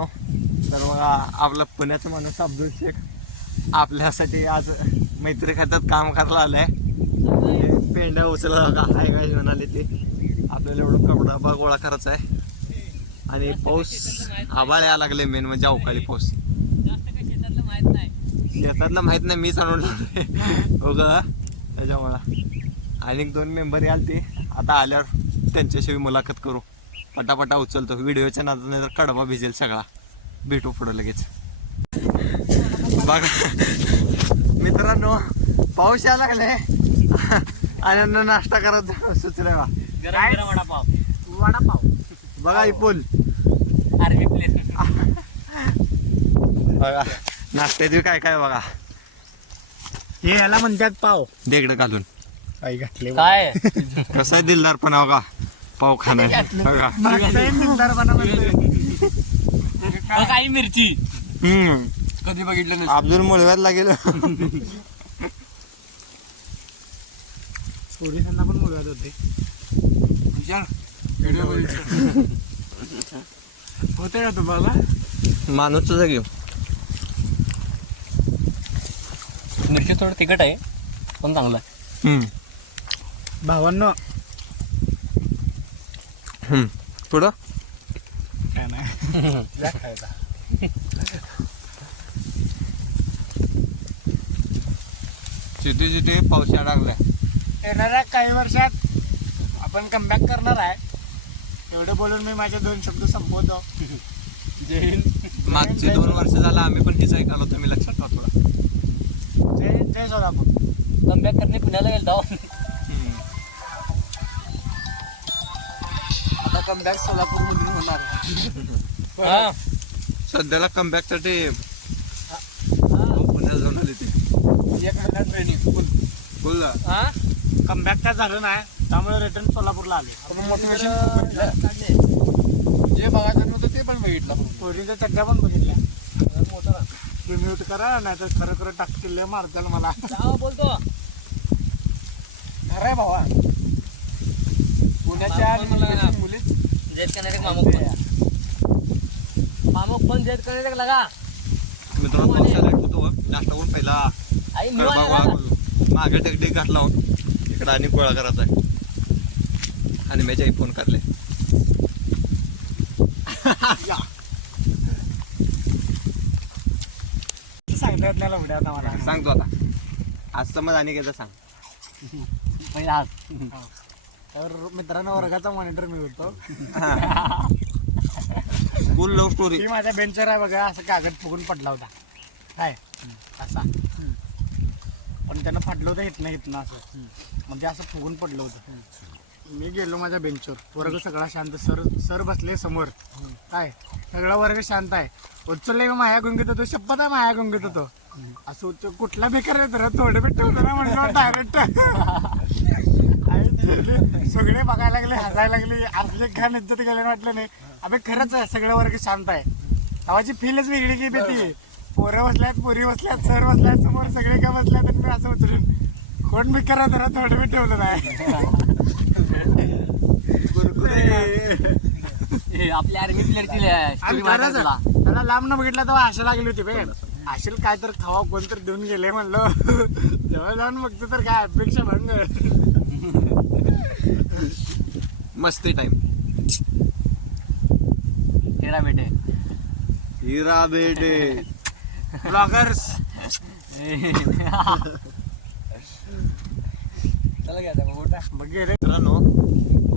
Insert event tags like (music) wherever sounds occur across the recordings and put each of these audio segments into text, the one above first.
तर बघा आपला पुण्याचा माणूस अब्दुल शेख आपल्यासाठी आज मैत्री खात्यात काम करायला आलं आहे पेंड्या उचलला बघा हाय काय म्हणाले ते. आपल्याला एवढं कपडा गोळा करायचा आहे. आणि पाऊस आबाळ यायला लागले मेन म्हणजे अवकाळी पाऊस. शेतातलं माहीत नाही मीच आणून बघा त्याच्यामुळं. आणि दोन मेंबर याल ते. आता आल्यावर त्यांच्याशिवाय मुलाखत करू. पटापटा उचलतो. व्हिडिओच्या नादाने तर कडबा भिजेल सगळा. भेटू पुढं लगेच. बघा. मित्रांनो पाऊस यायला लागले आणि नाश्ता करत सुचले बा गरम गरम वडापाव. वडापाव. बघा ही पूल. Army place. बघा. नाश्त्यात काय काय बघा. हे याला म्हणतात पाव. देगड घालून. आई घातले. काय? कसं आहे दिलदार पण बघा. पाव खाणं (laughs) बघा. काही मिरची. हम्म. कधी बघितलं नाही अब्दुल मुलव्यात गेलो पोलिसांना पण बोलवत होते. होते का तुम्हाला? माणूस तुझा घेऊ. मिरची थोडं तिखट आहे पण चांगलं भावांनो हम्म पुढं? काय नाही. जा खायला. चिटे चिटे पाऊस यायला लागलाय. येणाऱ्या काही वर्षात आपण कमबॅक करणार आहे. एवढं बोलून मी माझे दोन शब्द संपवतो. जय हिंद. मागचे दोन वर्ष झालं आम्ही पण तिचं ऐकालो तुम्ही लक्षात ठेवा थोडं. जय जय सोलापूर. कमबॅक करणे पुण्याला गेलो कमबॅक सोलापूर मधून होणार हा. सध्याला कमबॅकसाठी पुण्याला जाऊन आले ते. एक महिना ट्रेनिंग बोल. हा? कमबॅक काय झालं नाही त्यामुळे रिटर्न सोलापूरला आले. मोटिवेशन जे बघायचं नव्हतं ते पण बघितलं पोरीच्या चड्ड्या पण बघितल्या म्यूट करा नाही तर खरं खरं टाकतील मारताल मला. बोलतो. खरंय भावा. पुण्याच्या मामा पण मला- मुली जेट कनेक्ट मामुक पण. मामुक पण जेट कनेक्ट लगा. मित्रांनो पाऊस आला होतो नाश्ता करून पहिला आई करू मागे टेकटेक घातला हो. इकडं आणि गोळा करायचा आहे. आणि माझ्याही फोन करले सांगता येत नाही आता मला? सांगतो आता. आज समज आणि काय सांग. (laughs) पहिला तर मित्रांनो वर्गाचा मॉनिटर मी होतो. फुल लव्ह स्टोरी ती माझ्या बेंचवर आहे बघा असं कागद फुगून पडला होता. काय असा. पण त्यानं फाटलं होतं इथनं इथनं असं. म्हणजे असं फुगून पडलं होतं. मी गेलो माझ्या बेंचवर वर्ग सगळा शांत. सर सर बसले समोर. काय सगळा वर्ग शांत आहे. उचलले माया गुंगीत होतो? शपथ आहे माया गुंगीत होतो. असं उच्च कुठला बेकार तर थोडं भेट ठेवतो ना म्हणलं डायरेक्ट सगळे बघायला लागले हसायला लागले. असले घाण इज्जत गेले वाटलं नाही. अबे खरंच आहे सगळं वर्ग शांत आहे. आवाची फीलच वेगळी की ती पोरं बसल्यात पोरी बसल्यात सर बसल्यात समोर सगळे का बसल्यात आणि मी असं उचलून कोण बी करा जरा थोडं बी ठेवलं नाही. आपल्या आर्मी आहे. त्याला लांब न बघितलं तेव्हा आशा लागली होती बे आशील काय तर खावा कोण तर देऊन गेले म्हणलं. (laughs) तेव्हा जाऊन बघतो तर काय अपेक्षा भंग. मस्ती टाइम तेरा बेटे. हिरा बेटे. ब्लॉगर्स चला घ्या बघ रे. मित्रांनो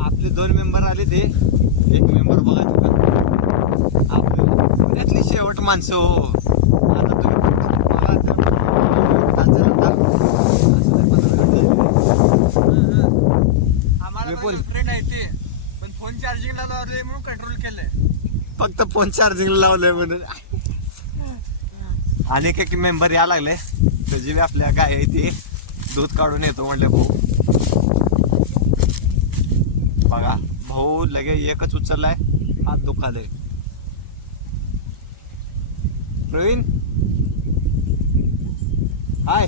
आपले दोन मेंबर आले ते. एक मेंबर बघा तिथं. आपले पुण्यातली शेवट माणसं हो आता तुम्ही फक्त बघा तर तास झाला आता. असं तर पंधरा मिनिटं झाली. विपुल. फ्रेंड आहे ते. पण फोन चार्जिंगला लावले म्हणून कंट्रोल केलंय. फक्त फोन चार्जिंग लावलंय म्हणून. आणि काही मेंबर या लागले. त्याची बी आपल्या गाय आहे ते दूध काढून येतो म्हणले भाऊ. बघा भाऊ लगे एकच उचललाय हात दुखाले प्रवीण? हाय.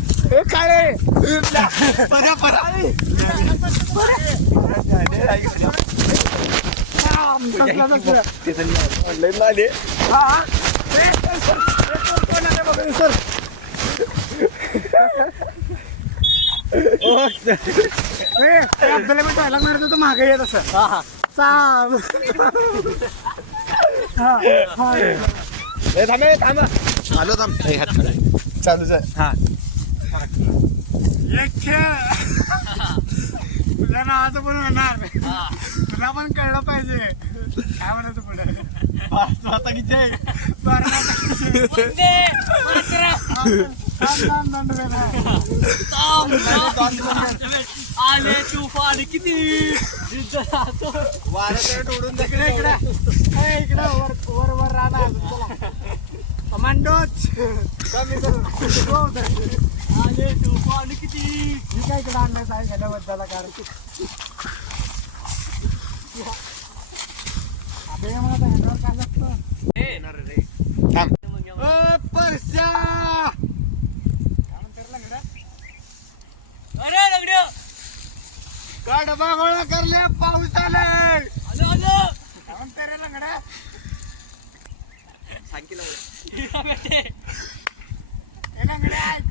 काळे परा आले आपल्याला पण डायलॉग मारत होतो मागे येत असं. चाल थांब. थांब आलो थांब. चालूच आहे हा. एक खेळ तुझ्या नावाचं पण होणार हा. तुला पण कळलं पाहिजे. काय म्हणायचं पुढे? आता किती वेळा. थांब. आले तुफान किती? जिद्द वारं उडून इकडे. इकडे इकडे वर वर वर राहणार कमांडोच. कमी करू डबा गोळा करले? पाऊस आलो आलो. काय म्हणते रे लंगड्या. हे लंगड्या.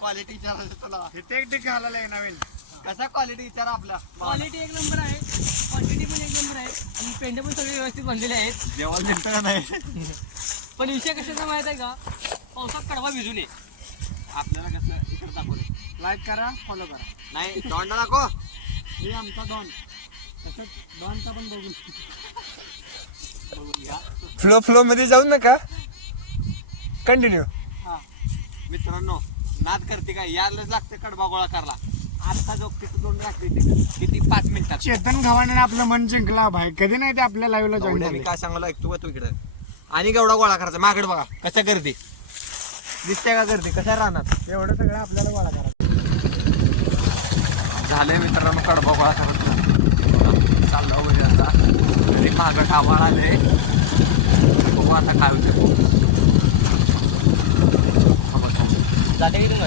क्वालिटी विचारायचं तुला. इथे एक टिक घालायला आहे नवीन? कसा क्वालिटी विचार आपला? क्वालिटी एक नंबर आहे. क्वांटिटी पण एक नंबर आहे. आणि पेंडे पण सगळे व्यवस्थित बनलेले आहेत. जेवण भेटतं का नाही? पण विषय कशाचा माहीत आहे का? पावसात कडवा भिजू नये. आपल्याला कसं इकडे दाखवलं लाईक करा फॉलो करा. नाही तोंड दाखव. हे आमचा डॉन. तसंच डॉनचा पण बघून. फ्लो फ्लो मध्ये जाऊ नका. कंटिन्यू हा. मित्रांनो नाद करते काय यायलाच लागते कडबा गोळा करला आता जो किती दोन लागते किती पाच मिनिटात? चेतन गव्हाणे आपलं मन जिंकला भाई. कधी नाही ते आपल्या लाईव्हला जॉईन एवढ्या मी झाले. काय सांगायला ऐकतो का तू इकडे? आणि केवढा गोळा करायचा? मागड बघा. कसा करते दिसते का करते कशा राहणार एवढं सगळं आपल्याला गोळा करा झालंय मित्रांनो कडबा गोळा करत चाललो म्हणजे आता. घरी मागं ठावाळ आले बघू आता काय होतं झाले की तुम्ही